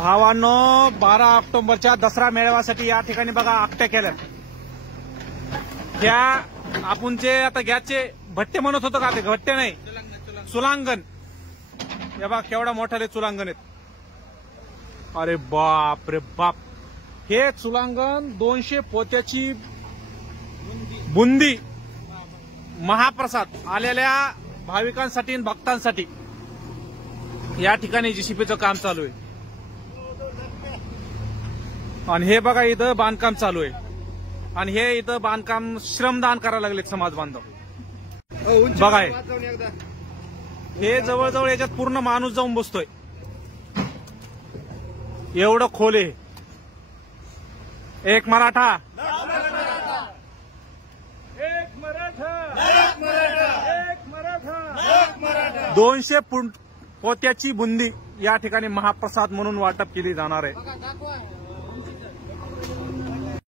भावांनो 12 ऑक्टोबरच्या दसरा मेळाव्यासाठी या ठिकाणी बघा आकट्या केल्यात. त्या आपण जे आता गॅसचे भट्टे म्हणत होतो का, ते भट्टे नाही, चुलांगण. हे बघा केवढा मोठा चुलांगण आहेत. अरे बाप रे बाप. हे चुलांगण 200 पोत्याची बुंदी महाप्रसाद आलेल्या भाविकांसाठी आणि भक्तांसाठी या ठिकाणी जीसीपीचं काम चालू आहे. आणि हे बघा इथं बांधकाम चालू आहे. आणि हे इथं बांधकाम श्रमदान करायला लागलेत समाज बांधव. बघा हे जवळजवळ याच्यात पूर्ण माणूस जाऊन बसतोय, एवढं खोल आहे. एक मराठा, एक मराठा, एक मराठा. 200 पोत्याची बुंदी या ठिकाणी महाप्रसाद म्हणून वाटप केली जाणार आहे.